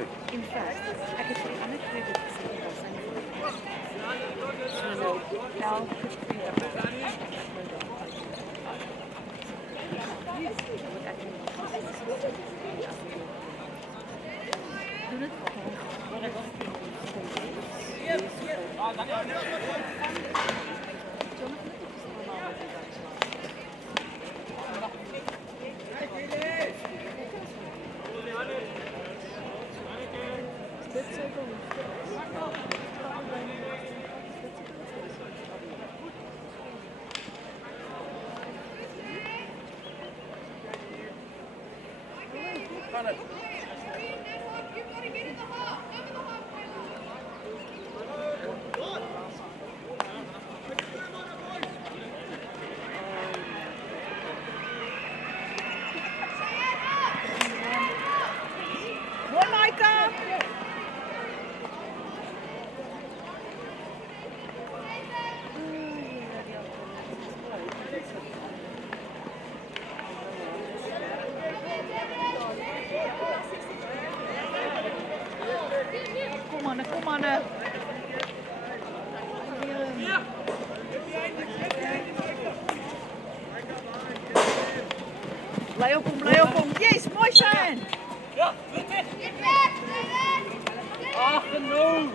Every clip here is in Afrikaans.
In fact, ek het vir die ander twee dit gesê en daar sy nie vir so nou, elke twee moet ek doen het maar ek Kom aan. Bly op hom. Yes, mooi zijn. Ja, goed. Ach, no.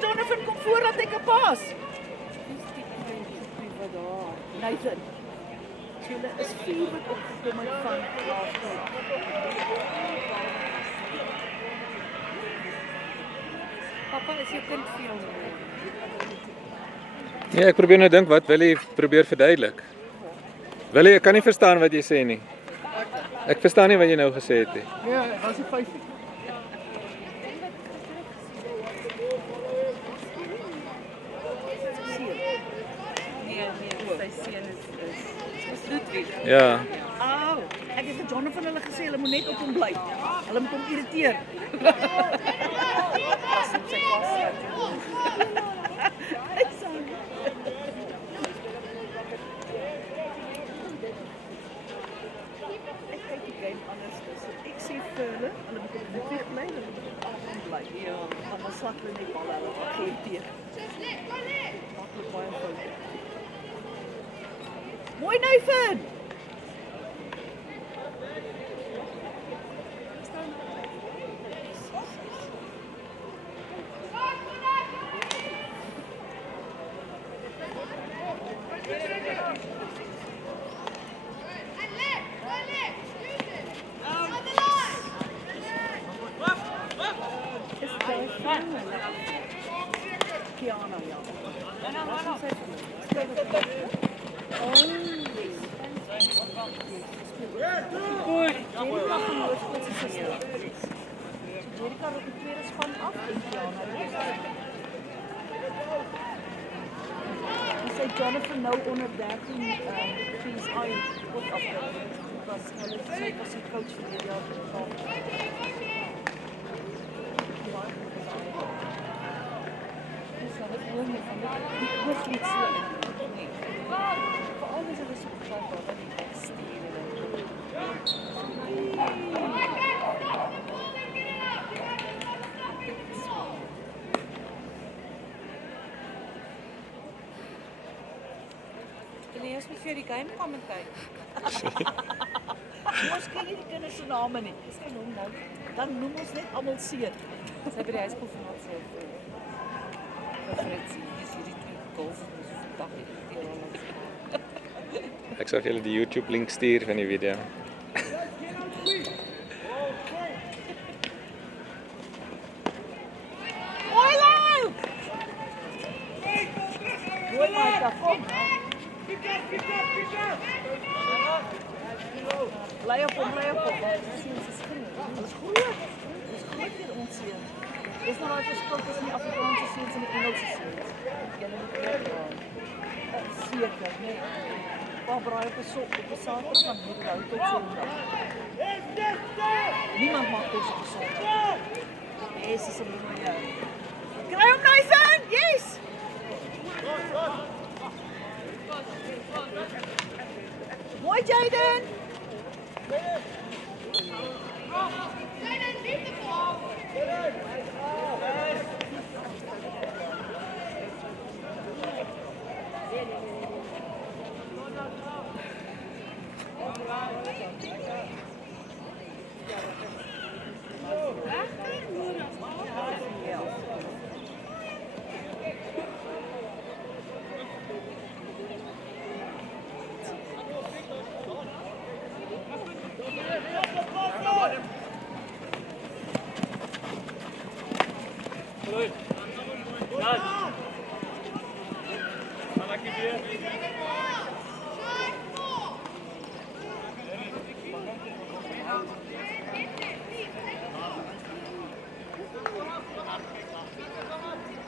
Jonathan, kom voor dat ek 'n pas. Nathan. Julle is 4 wat opgekom het van laaste. Papa, is jou kind veel? Ja, ek probeer nou dink wat wil jy probeer verduidelik? Wil jy, ek kan nie verstaan wat jy sê nie. Ek verstaan nie wat jy nou gesê het nie. Ja, dat is 'n feitjie. Ja. Au, ek het vir Jonathan hulle gesê hulle moet net op hom bly. Hulle moet hom irriteer. Ek sê vir hulle moet op die weg bly, hulle moet op hom bly. Ja, dan slag hulle nie bal hulle geïrriteer. Mooi Nathan! Kiana, ja. Jerika op die tweede span af en Kiana. Hy sê Jonathan nou onder 13 PSI ook afgekom. Was hulle sê was die coach vir die jaar geval. Dis nou net hoor nie van die hooglied so nie. Veral as hulle so gepraat oor die stuur. Elias moet vir die game commentate. Ons ken nie die kinders se name nie. Dis kan hom nou. Dan noem ons net almal seun. Sy by die huiskool vanaand sê vir Fritsie, dis hierdie twee goals wat ons vandag het. Ek sal vir julle die YouTube link stuur van die video. Ja, kom. Lei op hom. Sien ze springen. Dat is goed. Dat is goed vir ons hier. Dis nou 'n verskil tussen die Afrikaanse seuns en die Engelse seuns. Julle moet weet. Seker, nee. Waar braai op 'n Saterdag van hier hou tot Sondag. Niemand maak kos op Sondag. Yes, is 'n mooi. Kry hom Nathan. Yes. Mooi Jaden.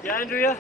Ja, Andrea.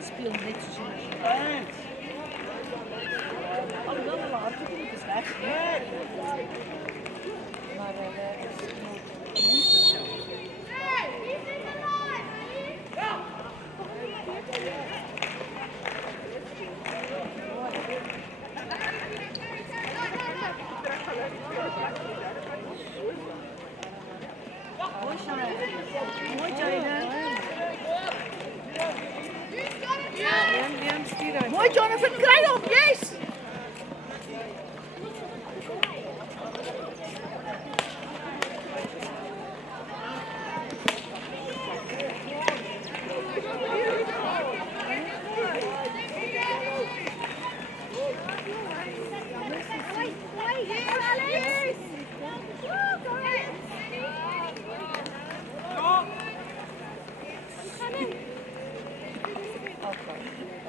Speel net soos jy. Alhoewel hulle hardloop is weg. Maar hulle is mooi Jaden. Mooi Jonathan, kry hom, yes!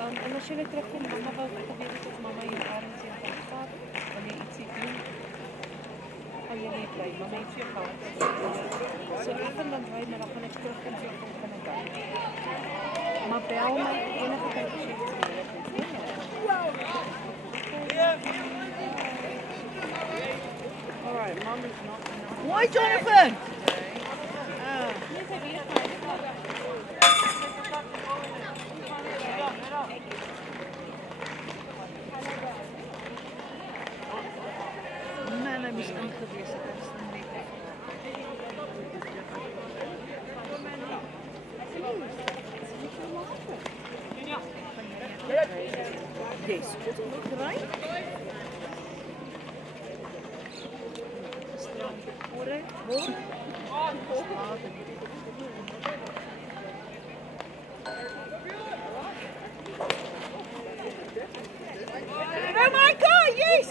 En als jullie terugkomen, mama wil proberen tot mama je arm zien van staat. Wanneer iets ziet doen, kan je niet blij. Mama heeft je gehad. Zo even dan wij, maar dan ga ik terug en zeg van kan ik dan. Maar bel me enige tijd als je iets Alright, mom is not. Mooi Jonathan! Nee, is aangewezen. Dat is niet Yes, goed omgedraaid. Oh my God, yes!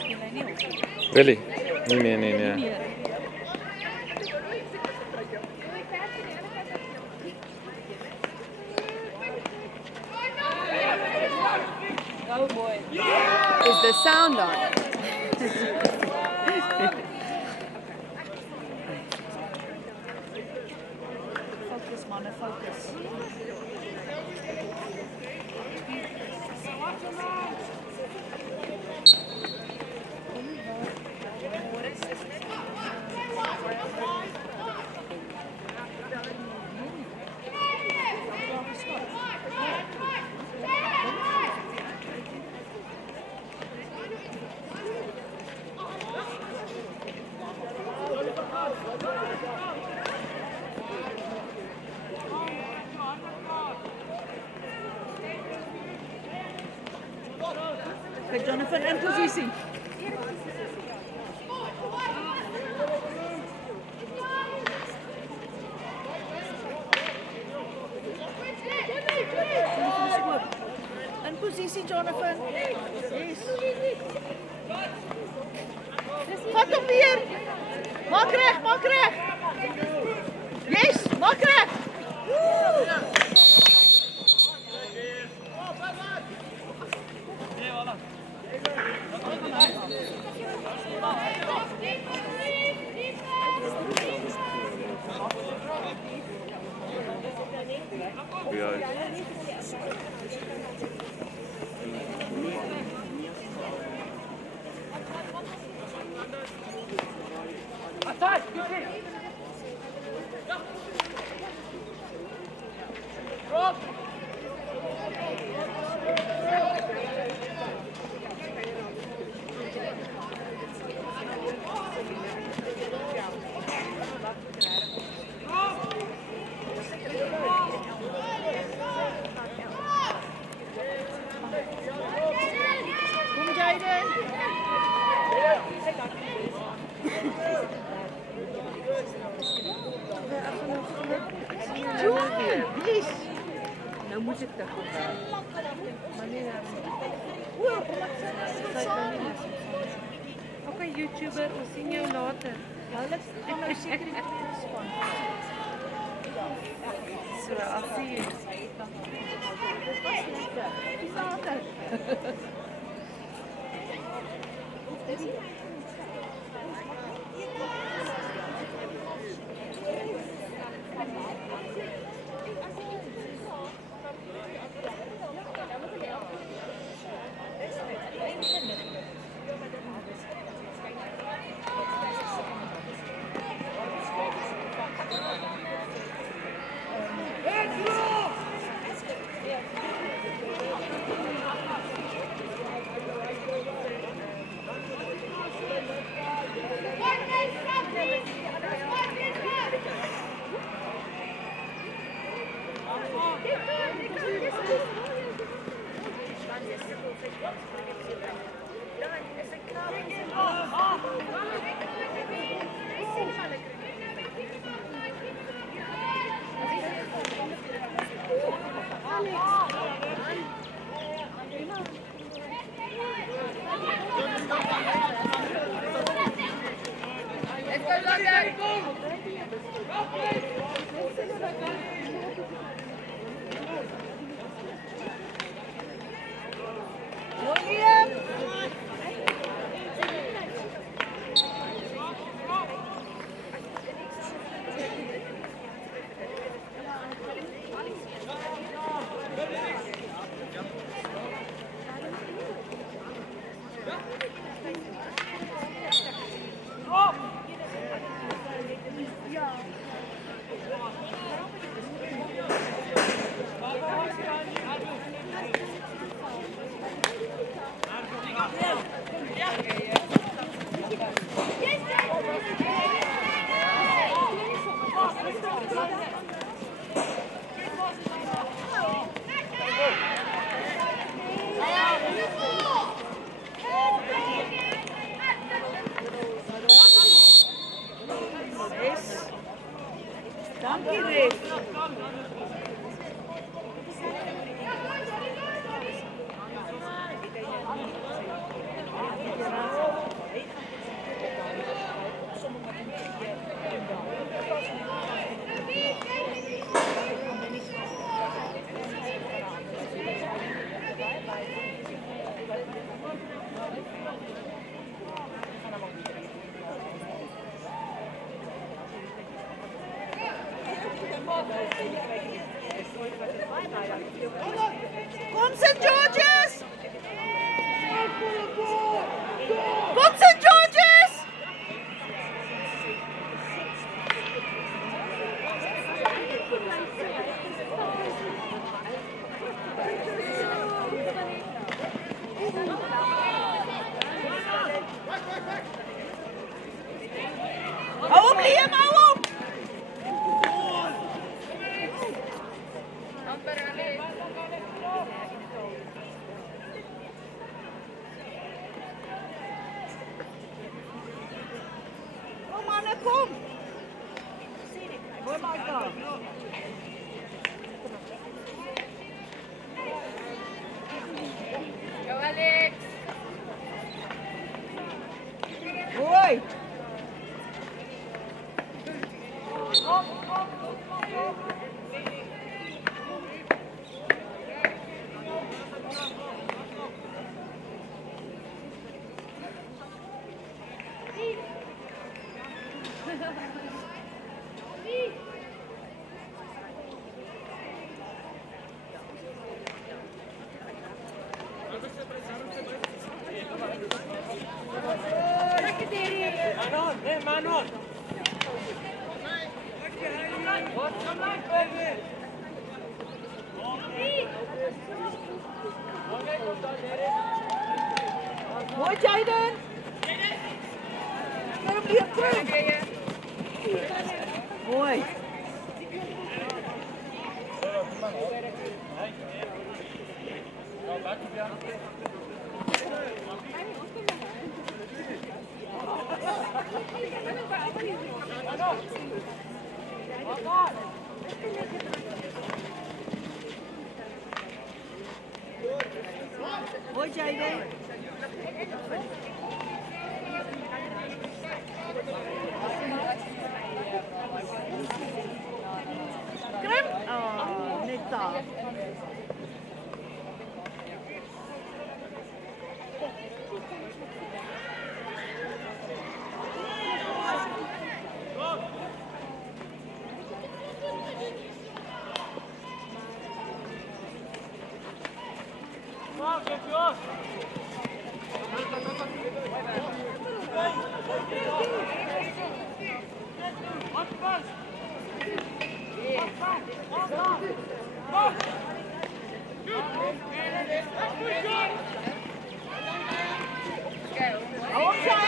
Speel hy nie op. Willie. Nee. Meer. Go boy. Is the sound on? Focus, manne, focus. Kijk, Jonathan, in positie. In positie, Jonathan. Yes. Vat hem weer. Maak recht. Yes, maak recht. Kom Jaden. Yes. Nou moet ek dit goed hou. Maar nee, okay, YouTuber, ons sien jou later. Hulle gaan nou seker die tweede span. So, I'll see you. Dit was lekker. Dis later. Kom St. George's! Kom St. George's! Hou op Liam, hou op! Kom mannen, kom! Mooi Marco. Go Alex! Mooi! Mooi Jaden! Kom Liam, terug! Mooi! Mooi Jaden! Krim! Oh, net daar. Hou op,